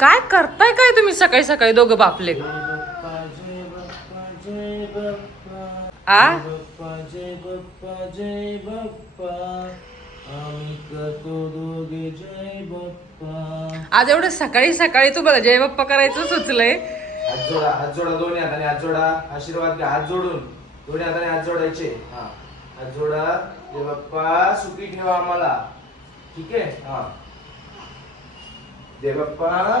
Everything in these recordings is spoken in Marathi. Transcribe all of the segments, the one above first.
काय करताय काय तुम्ही सकाळी सकाळी दोघं बापले? आ आज एवढं सकाळी सकाळी तुम्हाला जय बाप्पा करायचं सुचलंय? हात जोडा, हात जोडा, दोन्ही हाताने हात जोडा, आशीर्वाद घ्या, हात जोडून दोन्ही हाताने हात जोडायचे. हा, हात जोडा. जय बाप्पा सुखी ठेवा आम्हाला. ठीक आहे. हा, जय बाप्पा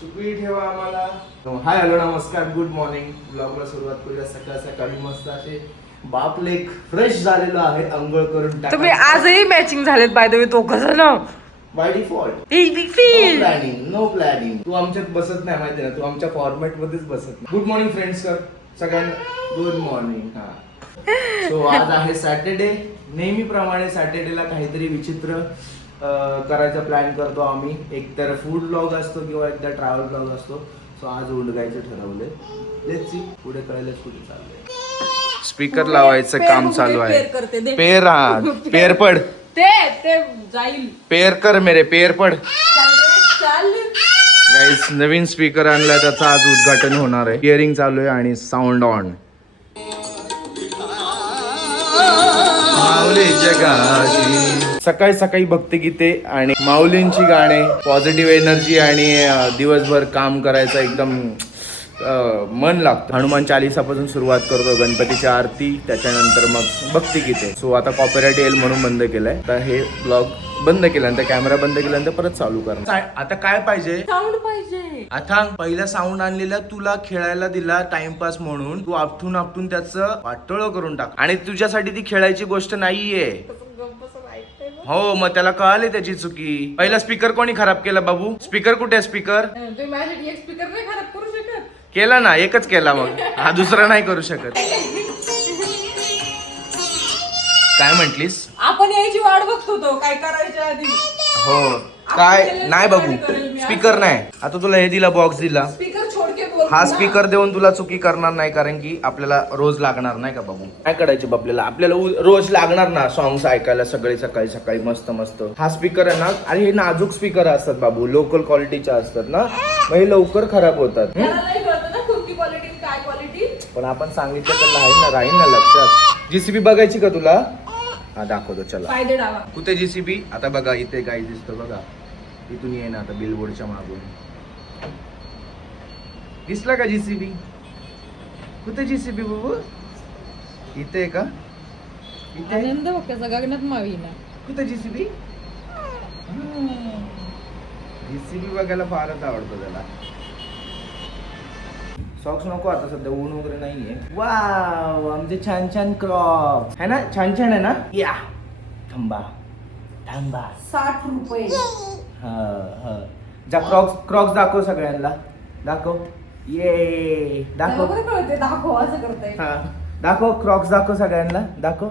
सुखी ठेवा आम्हाला. हाय, हॅलो, नमस्कार, गुड मॉर्निंग. ब्लॉगला सुरुवात करूया. सकाळ सकाळी मस्त असे बापलेक फ्रेश झालेलो आहे, अंघोळ करून तुम्ही आजही मॅचिंग झालेत बाय द वे. तो कसं ना बाय डिफॉल्ट. No planning. तू आमच्यात बसत नाही माहिती ना, तू आमच्या फॉर्मॅट मध्येच बसत नाही. गुड मॉर्निंग फ्रेंड्स कर सगळ्यांना. Good morning. हा, सो आज आहे सॅटर्डे. नेहमीप्रमाणे सॅटर्डेला काहीतरी विचित्र करायचा प्लॅन करतो आम्ही. एकतर फूड ब्लॉग असतो किंवा एकदा ट्रॅव्हल ब्लॉग असतो. सो आज उडगायचं ठरवलंय. लेट्स सी पुढे कळेलच कुठे चाललंय. स्पीकर लावायचं काम चालू आहे. पेर, हा पेर पड. ते जाईल. पेर कर मेरे, पेर पड. गाईस, नवीन स्पीकर आणलाय, त्याचं आज उद्घाटन होणार आहे. हिअरिंग चालू आहे आणि साऊंड ऑन. माऊली जगाची सकाळी सकाळी भक्तिगीते आणि माऊलींची गाणे, पॉझिटिव्ह एनर्जी आणि दिवसभर काम करायचं एकदम मन लागतं. हनुमान चालीसापासून सुरुवात करतो, गणपतीची आरती, त्याच्यानंतर मग भक्तिगीते. सो आता कॉपीराइट येईल म्हणून बंद केलंय. आता हे ब्लॉग बंद केल्यानंतर, कॅमेरा बंद केल्यानंतर परत चालू करणार. आता काय पाहिजे? साऊंड पाहिजे. आता पहिला साऊंड आणलेला तुला खेळायला दिला टाइमपास म्हणून, तू आपटून आपटून त्याचं वाटोळ करून टाक. आणि तुझ्यासाठी ती खेळायची गोष्ट नाहीये. हो, मग त्याला कळाले त्याची चुकी. पहिला स्पीकर कोणी खराब केला बाबू? स्पीकर कुठे आहे? स्पीकर स्पीकर नाही खराब करू शकत. केला ना, एकच केला, मग हा दुसरा नाही करू शकत. काय म्हंटलीस? आपण यायची वाट बघतो तो काय करायच्या आधी. हो, काय नाही बाबू, स्पीकर नाही. आता तुला हे दिला, बॉक्स दिला, स्पीकर छोडके बोल. हा स्पीकर देऊन तुला चुकी करणार नाही, कारण की आपल्याला रोज लागणार नाही का बाबू? काय करायचे आपल्याला? आपल्याला रोज लागणार ना सॉंग्स ऐकायला सगळे सकाळी सकाळी मस्त मस्त. हा स्पीकर आहे ना, आणि हे नाजूक स्पीकर असतात बाबू, लोकल क्वालिटीचे असतात ना, मग हे लवकर खराब होतात. पण आपण सांगितलं तर राहील ना लक्षात. जीसीबी बघायची का तुला? हा, दाखवतो चला. कुठे जीसीबी? आता बघा, इथे काय दिसतं बघा, इथून ये ना आता बिलबोर्डच्या मागून. दिसला का जीसीबी? कुठे जीसीबी बाबू? इथे का? आनंद बघायचा गगनात मावीना. कुठे जीसीबी? जीसीबी बघायला फारच आवडतो त्याला. सॉक्स नको आता, सध्या ऊन वगैरे नाहीये. वाव, आमचे छान छान क्रॉप है ना, छान छान आहे ना. या थांबा थांबा, 60 रुपये. हा, जा क्रॉक्स दाखव सगळ्यांना, दाखव. ये दाखव, दाखव असं करताय. हा दाखव, क्रॉक्स दाखव सगळ्यांना, दाखव.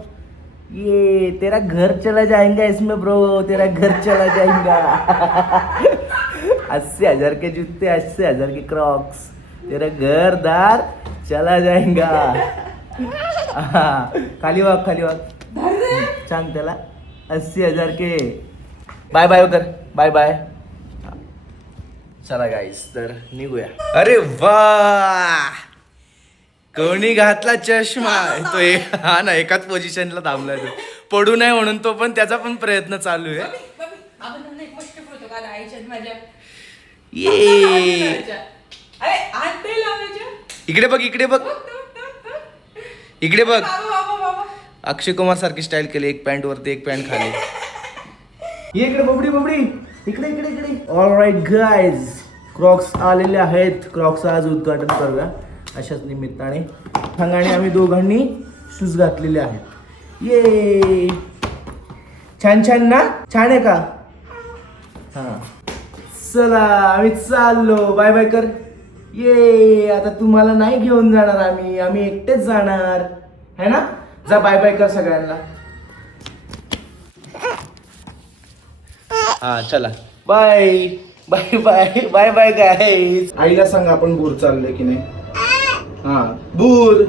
ये तेरा घर चला जाएगा इसमें ब्रो, तेरा घर चला जाएगा. 80,000 के जूते, 80,000 के क्रॉक्स, तेरा घर दार चला जाएगा. खाली वाग, खाली वाग, सांग त्याला 80,000 के. बाय बाय कर, बाय बाय. चला गाईस, तर निघूया. अरे वा, कोणी घातला चष्मा? तो हा ना, एकाच पोझिशनला थांबलाय तो, पडू नये म्हणून. तो पण, त्याचा पण प्रयत्न चालू आहे. ये इकडे बघ, इकडे बघ, इकडे बघ. अक्षय कुमार सारखी स्टाईल केली, एक पॅन्ट वरती एक पॅन्ट खाली. ये इकडे बबडी, बबडी इकडे इकडे इकडे. ऑलराईट गाईज, क्रॉक्स आलेले आहेत. क्रॉक्स आज उद्घाटन करूया अशाच निमित्ताने. आणि आम्ही दोघांनी शूज घातलेले आहेत. ये छान छान ना, छान आहे का? हा, चला आम्ही चाललो. बाय बाय कर. ये आता तुम्हाला नाही घेऊन जाणार आम्ही एकटेच जाणार है ना. जा बाय बाय कर सगळ्यांना. हा चला, bye bye bye bye bye guys. आईला सांग आपण बोर चाललोय की नाही. हा, बोर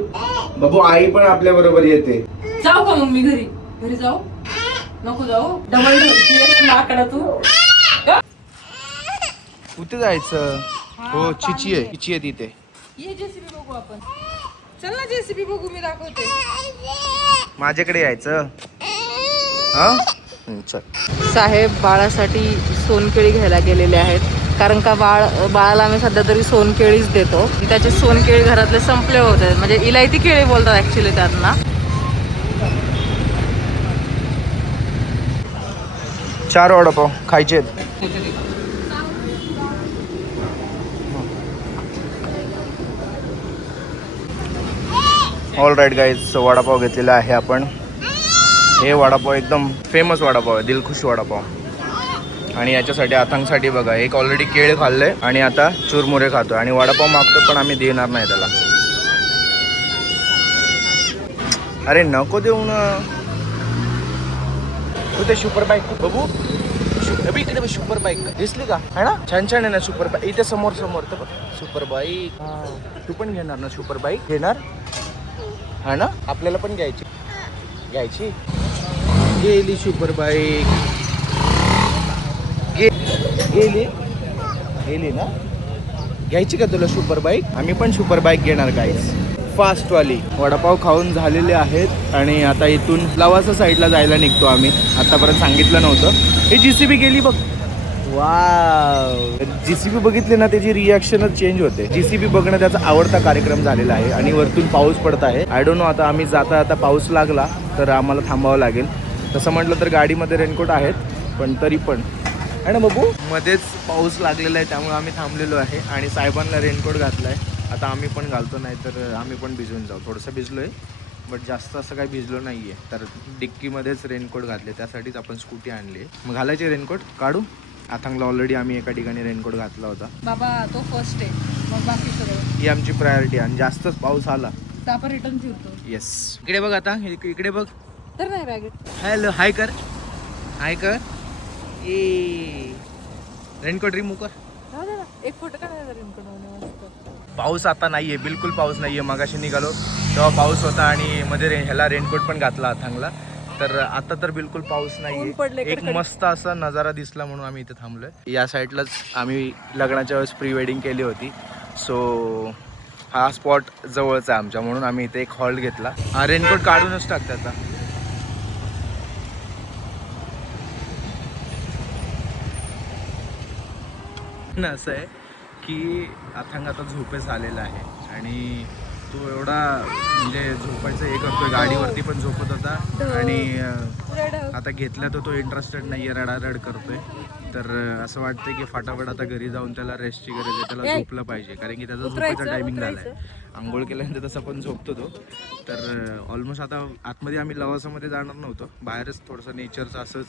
बाबू. आई पण आपल्या बरोबर येते. जाऊ का मम्मी घरी? घरी जाऊ नको? जाऊ डबल आकडा. तू कुठे जायचं? हो चिची आहे तिथे. ये जेसीबी बघू आपण. चल ना जेसीबी बघू, मी दाखवते. माझ्याकडे यायचं. हा चल. साहेब बाळासाठी सोनकेळी घ्यायला गेलेले आहेत, कारण का बाळाला आम्ही सध्या तरी सोनकेळीच देतो. त्याचे सोनकेळी घरातले संपले होते, म्हणजे इलायती केळी बोलतात ऍक्च्युली त्यांना. 4 वडापाव खायचे. ऑल राईट गाईज, वडापाव घेतलेला आहे आपण. हे वडापाव एकदम फेमस वडापाव आहे, दिलखुश वडापाव. आणि याच्यासाठी आथांगसाठी बघा, एक ऑलरेडी केळ खाल्लंय आणि आता चुरमुरे खातो आणि वडापाव मागतो, पण आम्ही देणार नाही त्याला. अरे नको देऊ ना. तू ते सुपर बाईक बघू. इकडे सुपर बाईक दिसली का? है ना, छान छान आहे ना सुपर बाईक. इथे समोर तर बघ सुपर बाईक. तू पण घेणार ना सुपर बाईक? घेणार हा ना, आपल्याला पण घ्यायची. गेली सुपर बाईक. गेली ना. घ्यायची का तुला सुपर बाईक? आम्ही पण सुपर बाईक घेणार गाईस, फास्ट वाली. वडापाव खाऊन झालेले आहेत आणि आता इथून लवासा साईडला जायला निघतो आम्ही. आतापर्यंत सांगितलं नव्हतं. हे जीसीबी गेली बघ. वाव, जीसीबी बघितली ना त्याची रिॲक्शनच चेंज होते. जीसीबी बघणं त्याचा आवडता कार्यक्रम झालेला आहे आणि वरतून पाऊस पडत आहे. आय डोंट नो आता आम्ही आता पाऊस लागला तर आम्हाला थांबावं लागेल. तसं म्हटलं तर गाडीमध्ये रेनकोट आहेत, पण तरी पण आहे ना बघू. मध्येच पाऊस लागलेला आहे त्यामुळे आम्ही थांबलेलो आहे आणि साहेबांना रेनकोट घातला आहे. आता आम्ही पण घालतो, नाही तर आम्ही पण भिजून जाऊ. थोडंसं भिजलो आहे, बट जास्त असं काही भिजलो नाही आहे. तर डिक्कीमध्येच रेनकोट घातले, त्यासाठीच आपण स्कूटी आणली आहे. मग घालायचे रेनकोट काढू. आथांगला ऑलरेडी आम्ही एका ठिकाणी रेनकोट घातला होता. बाबा तो फर्स्ट आहे, मग बाकी सगळं. ही आमची प्रायोरिटी. आणि जास्तच पाऊस आला तर आपण रिटर्न फिरतो. येस. इकडे बघ आता, इकडे बघ. तर नाही बॅगेट. हॅलो, हाय कर. ये रेनकोट रिमूव्ह कर. एक फोटो काढायचा रेनकोट मस्त. पाऊस आता नाहीये, बिलकुल पाऊस नाहीये. मगाशी निघालो तेव्हा पाऊस होता आणि मध्ये ह्याला रेनकोट पण घातला आथांगला. तर आता तर बिलकुल पाऊस नाहीये. एक मस्त असा नजारा दिसला म्हणून आम्ही इथे थांबलोय. या साईडलाच आम्ही लग्नाच्या वेळेस प्री वेडिंग केली होती. सो हा स्पॉट जवळचा आहे आमच्या, म्हणून आम्ही इथे एक हॉल्ट घेतला. हा रेनकोट काढूनच टाकतात आता. असं आहे की आथांग आता झोपेस आलेला आहे आणि तो एवढा म्हणजे झोपायचं हे करतोय. गाडीवरती पण झोपत होता आणि आता घेतला तर तो इंटरेस्टेड नाही आहे, रडारड करतोय. तर असं वाटतंय की फटाफट आता घरी जाऊन त्याला रेस्टची गरज आहे, त्याला झोपलं पाहिजे, कारण की त्याचा झोपायचा टायमिंग झाला आहे. आंघोळ केल्यानंतर तसं पण झोपतो तो. तर ऑलमोस्ट आता आतमध्ये आम्ही लवासामध्ये जाणार नव्हतो, बाहेरच थोडंसं नेचरचं असंच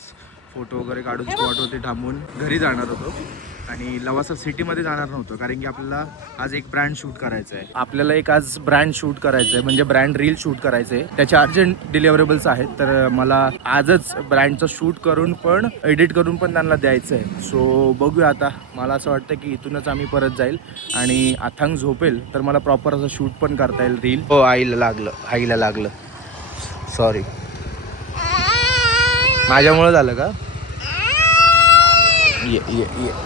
फोटो वगैरे काढून स्पॉटवरती थांबून घरी जाणार होतो. आणि लवासा सिटीमध्ये जाणार नव्हतो, कारण की आपल्याला आज एक ब्रँड शूट करायचं आहे. आपल्याला एक आज ब्रँड शूट करायचं आहे, म्हणजे ब्रँड रील शूट करायचं आहे. त्याचे अर्जंट डिलिव्हरेबल्स आहेत, तर मला आजच ब्रँडचं शूट करून पण एडिट करून पण त्यांना द्यायचं आहे. सो बघूया आता. मला असं वाटतं की इथूनच आम्ही परत जाईल आणि आथांग झोपेल तर मला प्रॉपर असं शूट पण करता येईल रील. हो, आईला लागलं सॉरी. माझ्यामुळं झालं का? ये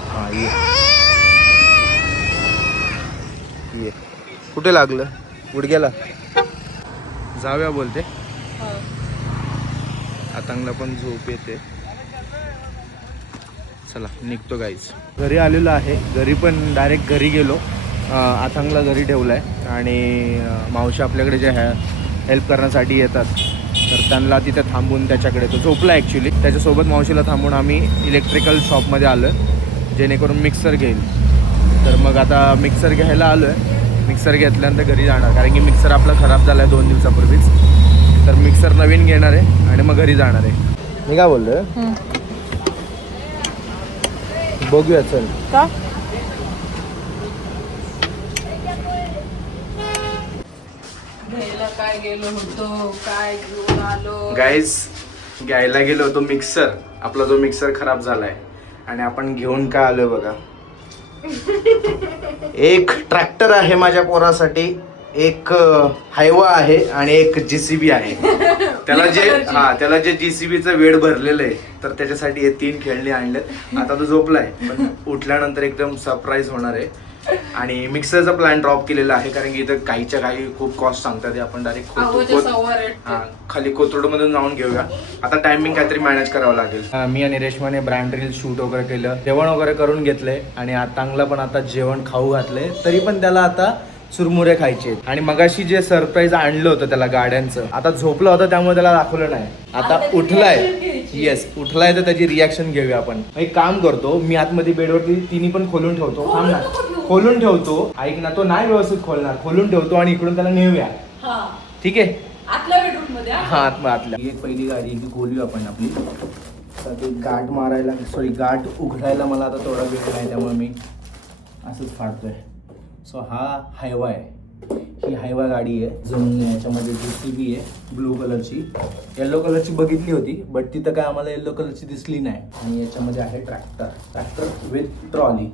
हां ये कुठे लागलं? गुडघ्याला. जाऊया बोलते. आथांगला पण झोप येते. चला निघतो गाईज. घरी आलेलो आहे. घरी पण डायरेक्ट घरी गेलो. आथांगला घरी ठेवलं आहे आणि मावशी आपल्याकडे जे हेल्प करण्यासाठी येतात तर त्यांना तिथे थांबून त्याच्याकडे तो झोपला ॲक्च्युली. त्याच्यासोबत मावशीला थांबून आम्ही इलेक्ट्रिकल शॉपमध्ये आलो आहे, जेणेकरून मिक्सर घेईल. तर मग आता मिक्सर घ्यायला आलो आहे. मिक्सर घेतल्यानंतर घरी जाणार, कारण की मिक्सर आपला खराब झाला आहे 2 दिवसापूर्वीच. तर मिक्सर नवीन घेणार आहे आणि मग घरी जाणार आहे. मी काय बोललो बघूया. चल का काय गेलो होतो, काय घेऊन आलो गाईज. घ्यायला गेलो होतो मिक्सर. आपला जो मिक्सर खराब झालाय आणि आपण घेऊन काय आलोय बघा. एक ट्रॅक्टर आहे माझ्या पोरासाठी, एक हायवा आहे आणि एक जीसीबी आहे. त्याला जे JCBचं वेळ भरलेलं आहे तर त्याच्यासाठी हे 3 खेळणी आणलेत. आता तो झोपलाय पण उठल्यानंतर एकदम सरप्राईज होणार आहे. आणि मिक्सरचा प्लॅन ड्रॉप केलेला आहे कारण की इथं काहीच्या काही खूप कॉस्ट सांगतात. आपण डायरेक्ट खाली कोथरूड मधून जाऊन घेऊया. आता टायमिंग काहीतरी मॅनेज करावं लागेल. मी आणि रेशमाने ब्रँड रील शूट वगैरे केलं, जेवण वगैरे करून घेतलंय आणि आतांगला पण आता जेवण खाऊ घातलंय. तरी पण त्याला आता चुरमुरे खायचे. आणि मगाशी जे सरप्राईज आणलं होतं त्याला गाड्यांचं, आता झोपलं होतं त्यामुळे त्याला दाखवलं नाही. आता उठलाय, येस उठलाय तर त्याची रिॲक्शन घेऊया आपण. एक काम करतो, मी आतमध्ये बेडवरती तिन्ही पण खोलून ठेवतो. थांब ना, खोलून ठेवतो. ऐक ना, तो नाही व्यवस्थित खोलणार. खोलून ठेवतो आणि इकडून त्याला नेऊया. ठीक आहे, आतल्या बेडरूम मध्ये. हा आतल्या. ही एक पहिली गाडी की खोलूया आपण आपली. तर ते गाठ मारायला गाठ उघडायला मला आता थोडा वेळ नाही, त्यामुळे मी असंच फाडतोय. सो हा हायवा आहे. ही हायवा गाडी आहे. अजून याच्यामध्ये JCB आहे ब्लू कलरची. येल्लो कलरची बघितली होती बट तिथं काय आम्हाला येल्लो कलरची दिसली नाही. आणि याच्यामध्ये आहे tractor with trolley.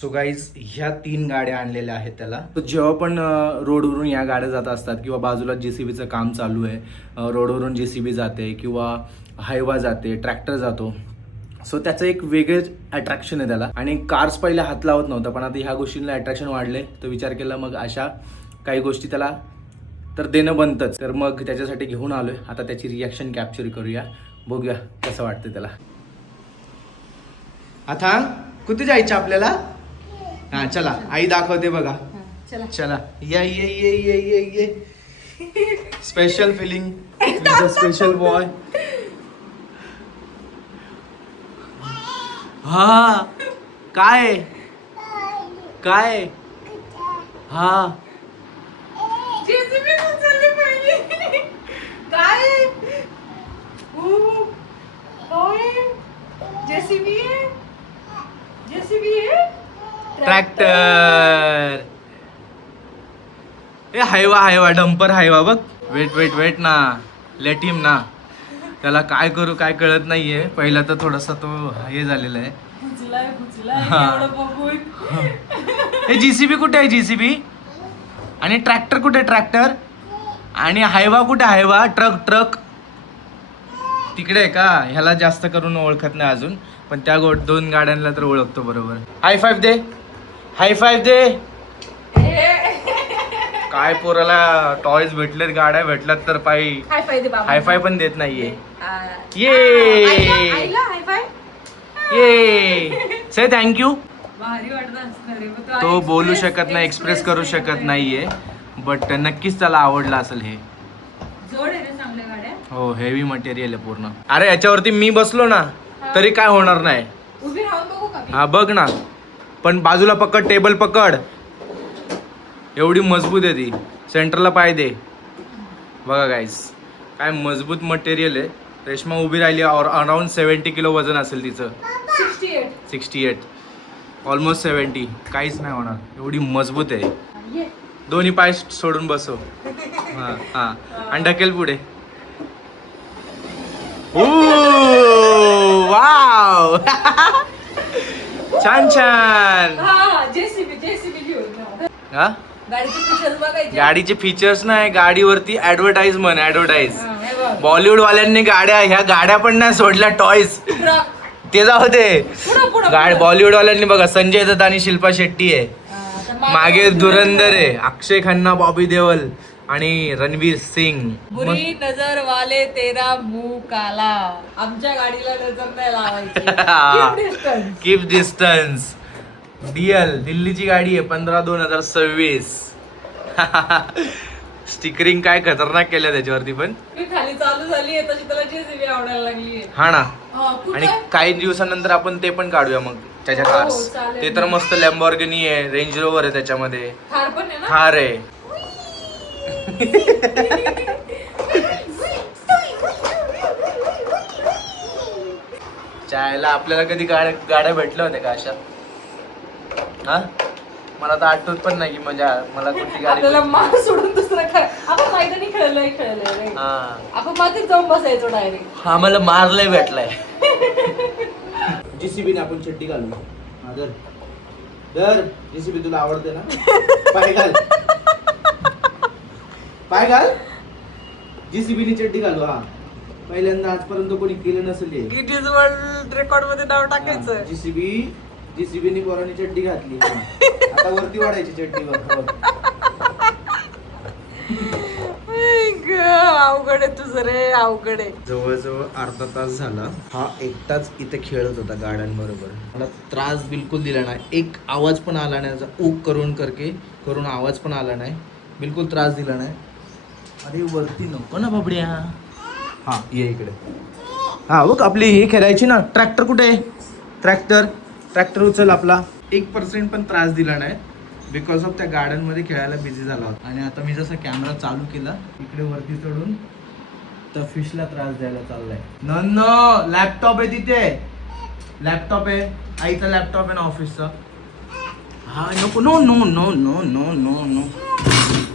So guys ह्या 3 गाड्या आणलेल्या आहेत त्याला. तर जेव्हा पण रोडवरून या गाड्या जात असतात किंवा बाजूला JCBचं काम चालू आहे, रोडवरून JCB जाते किंवा हायवा जाते, ट्रॅक्टर जातो, सो त्याचं एक वेगळंच अट्रॅक्शन आहे त्याला. आणि कार्स पहिले हात लावत नव्हतं पण आता ह्या गोष्टींना अट्रॅक्शन वाढले. तर विचार केला मग अशा काही गोष्टी त्याला तर देणं बनतंच. तर मग त्याच्यासाठी घेऊन आलोय. आता त्याची रिॲक्शन कॅप्चर करूया, बघूया कसं वाटतं त्याला. आता कुठे जायचं आपल्याला? हा चला, आई दाखवते बघा. चला ये ये ये ये ये ये special feeling with a special boy. हा काय काय हा JCB उचलली पाहिजे. काय JCB ट्रॅक्टर. ए हायवा डंपर हायवा बघ. वेट ना, लेट हिम ना. त्याला काय करू काय कळत नाहीये. पहिला तर थोडासा तो हे झालेला आहे. हे JCB कुठे आहे? JCB आणि ट्रॅक्टर कुठे? ट्रॅक्टर आणि हायवा कुठे? हायवा ट्रक तिकडे आहे का? ह्याला जास्त करून ओळखत नाही अजून, पण त्या 2 गाड्यांना तर ओळखतो बरोबर. हाय फाईव्ह दे. काय पोराला टॉयज भेटलेत, गाड्या भेटल्यात तर हाय फाय पण देत नाहीये. ये से थँक्यू. तो बोलू शकत नाही, एक्सप्रेस करू शकत नाहीये, बट नक्कीच त्याला आवडला असेल. हे हो हेवी मटेरियल आहे पूर्ण. अरे याच्यावरती मी बसलो ना तरी काय होणार नाही. हा बघ ना, पण बाजूला पकड, टेबल पकड. एवढी मजबूत आहे ती. सेंटरला पाय दे. बघा गाईस काय मजबूत मटेरियल आहे. रेश्मा उभी राहिली. अराउंड 70 किलो वजन असेल तिचं. 68 ऑलमोस्ट 70. काहीच नाही होणार, एवढी मजबूत आहे. दोन्ही पाय सोडून बसव. हा आणि ढकेल पुढे. वाव छान. हा गाडीचे फीचर्स नाही, गाडीवरती ऍडव्हर्टाइज म्हण. ऍडव्हर्टाइज बॉलिवूड वाल्यांनी ह्या गाड्या पण नाही सोडल्या. टॉयज ते जाऊ दे. बॉलिवूड वाल्यांनी बघा, संजय दत्त आणि शिल्पा शेट्टी आहे. मागे धुरंधर आहे, अक्षय खन्ना, बॉबी देओल आणि रणवीर सिंग. बुरी नजर वाले तेरा मुंह काला. आमच्या गाडीला नजर नाही लावायची. Keep distance. दिल्लीची गाडी आहे 15/2026. स्टिकरिंग काय खतरनाक केलं त्याच्यावरती. पण खाली चालू झाली आहे तशी त्याला JCB आवडायला लागली. हा ना. आणि काही दिवसानंतर आपण ते पण काढूया मग त्याच्या कार्स. ते तर मस्त लॅम्बॉर्गिनी आहे, रेंज रोवर आहे त्याच्यामध्ये, थार आहे. चायला आपल्याला कधी गाड्या भेटल्या होत्या का अशा? हा मला तर आठवत पण नाही की म्हणजे मला कोणती गाडी सोडून दुसरं आपण मैदानी खेळलोय. आपण मातीत जाऊन बसायचो डायरेक्ट. हा मला मारलंय भेटलाय. JCB ने आपण चड्डी घालू. दर JCB तुला आवडते ना? पाय घाल. JCB चड्डी घालू. हा पहिल्यांदा आजपर्यंत कोणी केलं नसेल हे. इट इज वर्ल्ड रेकॉर्ड मध्ये नाव टाकायचं. JCB नी पोरांनी चड्डी घातली. आता वरती वाढायची चड्डीवर. अवघड आहे तुझं रे, अवघड आहे. जवळजवळ अर्धा तास झाला हा एकटाच इथे खेळत होता गाड्यांबरोबर. मला त्रास बिलकुल दिला नाही, एक आवाज पण आला नाही. ऊक करून आवाज पण आला नाही, बिलकुल त्रास दिला नाही. अरे वरती नको ना बाबड्या. हा ये इकडे. हा बघ आपली हे खेळायची ना. ट्रॅक्टर कुठे आहे? ट्रॅक्टर उचल आपला. 1% पण त्रास दिला नाही बिकॉज ऑफ त्या गार्डनमध्ये खेळायला बिझी झाला होता. आणि आता मी जसा कॅमेरा चालू केला इकडे वरती चढून तर फिशला त्रास द्यायला चाललाय. नो लॅपटॉप आहे तिथे. लॅपटॉप आहे, आईचा लॅपटॉप आहे ना ऑफिसचा. हा नको. No no no no no no no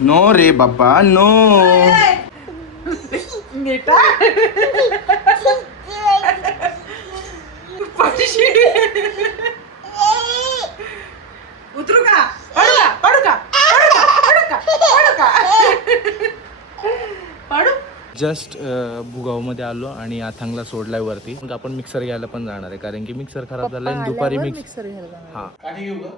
no रे बाबा नो. उतरू का? पडू का? जस्ट भुगावमध्ये आलो आणि आथांगला सोडलाय वरती. मग आपण मिक्सर घ्यायला पण जाणार आहे कारण की मिक्सर खराब झालाय. दुपारी मिक्सर हा काठी घेऊ का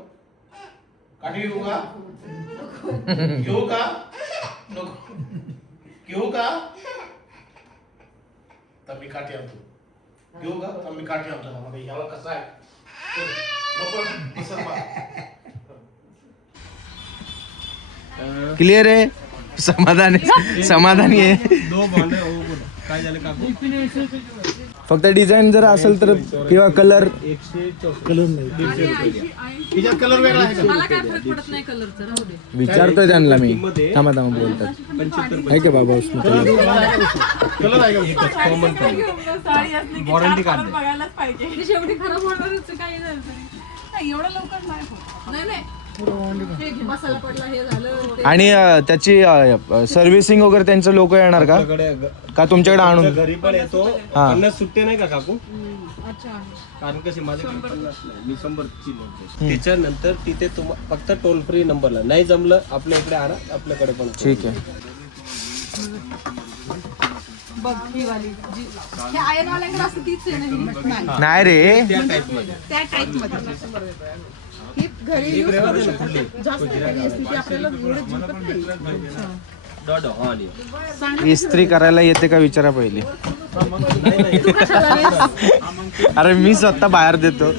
घेऊ का तर मी काठी आणतो. घेऊ का तर मी काठी आणतो ना. मग याला कसं आहे क्लिअर आहे. समाधानी आहे. फक्त डिझाईन जर असेल तर किंवा कलर विचारतोय त्यांना मी. थांबा बोलतात आहे का बाबा. वॉरंटी कार्ड बघायलाच पाहिजे. शेवटी खराब होणारच काही झालं तरी एवढं लवकर नाही. मसाला पडला हे झालं. आणि त्याची सर्व्हिसिंग वगैरे त्यांचं लोक येणार का तुमच्याकडे आणून? घरी पण येतो. 50 सुट्टे नाही का काकू? अच्छा. कारण कसे माझ्याकडे 50 नाही, मी 100ची नोट. त्याच्यानंतर तिथे फक्त टोल फ्री नंबरला नाही जमलं आपल्या इकडे आणा, आपल्याकडे पण. ठीक आहे. बघ ही वाली हे आयन वाल्यांकडे असते तीच आहे ना. नाही रे त्या टाइप मध्ये. त्या टाइप मध्ये ही घरी जास्त घरी असते ती आपल्याला एवढं झेपत नाही. इस्त्री करायला येते का विचारा पहिले. अरे मी स्वतः बाहेर देतो.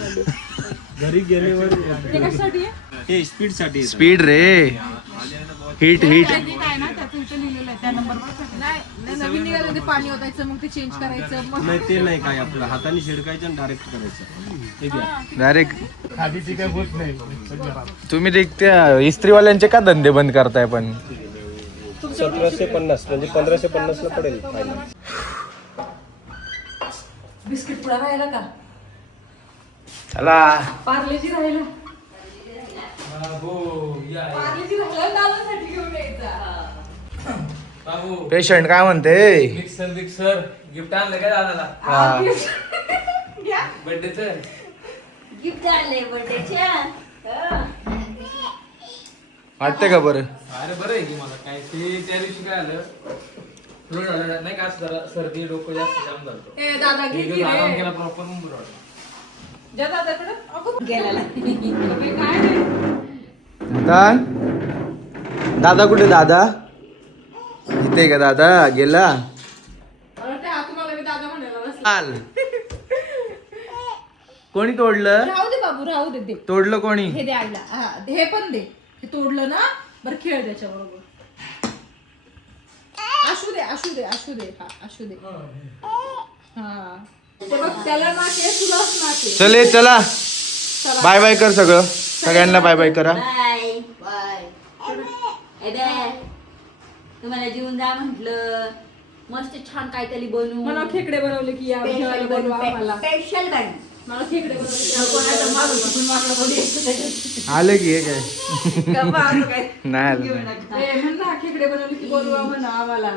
घरी गेल्यावर ते कशासाठी आहे? हे स्पीड साठी. स्पीड रे. हिट काय ना त्याचं इथं लिहिलेलं आहे त्या नंबरवर. नाही नवीन निघालं ते पाणी ओतायचं मग ते चेंज करायचं. मग नाही ते नाही काय आपलं हाताने शिडकायचं आणि डायरेक्ट करायचं. डायरेक्ट तुम्ही त्या इस्त्रीवाल्यांचे का धंदे बंद करताय पण? 1750 म्हणजे 1550 ला पडेल. बिस्किट पुडा राहिला का? चला पार्लेजी राहिला. पार्लेजी राहिला दादासाठी घेऊन यायचा. पेशंट काय म्हणते? मिक्सर गिफ्ट आणलं का दादाला? हा. बर्थडेचं गिफ्ट आणले बर्थडेच्या. वाटते का बरं? अरे बरं आहे की मला काय ते त्या दिवशी काय आलं फ्लू झालं नाही का जरा सर्दी डोकं जास्त जाम झालं. ए दादा घे की आराम रे. केला प्रॉपर मग बरं वाटलं. जा दादाकडे. अगं गेला काय रे? दादा कुठे? दादा इथे का? दादा गेला. तुम्हाला मी दादा म्हणायला बसले. चाल. कोणी तोडलं? राहू दे बाबू राहू दे. तोडलं कोणी? हे दे आईला. हा हे पण दे. हे तोडलं ना बरं खेळ त्याच्या बरोबर. असू दे. हा असू दे. हा ते बघ त्याला नाके तुलाच नाके. चले चला बाय बाय कर. सगळ्यांना बाय बाय करा. Bye bye. तुम्हाला जेवून जा म्हटलं. मस्त छान काहीतरी बनवू. मला खेकडे बनवले की या जेवायला बोलवा आम्हाला. स्पेशल बनव. मला खेकडे बनवले. आले की हे काय? नाही आलं नाही. म्हण ना खेकडे बनवले की बोलवा म्हणा आम्हाला.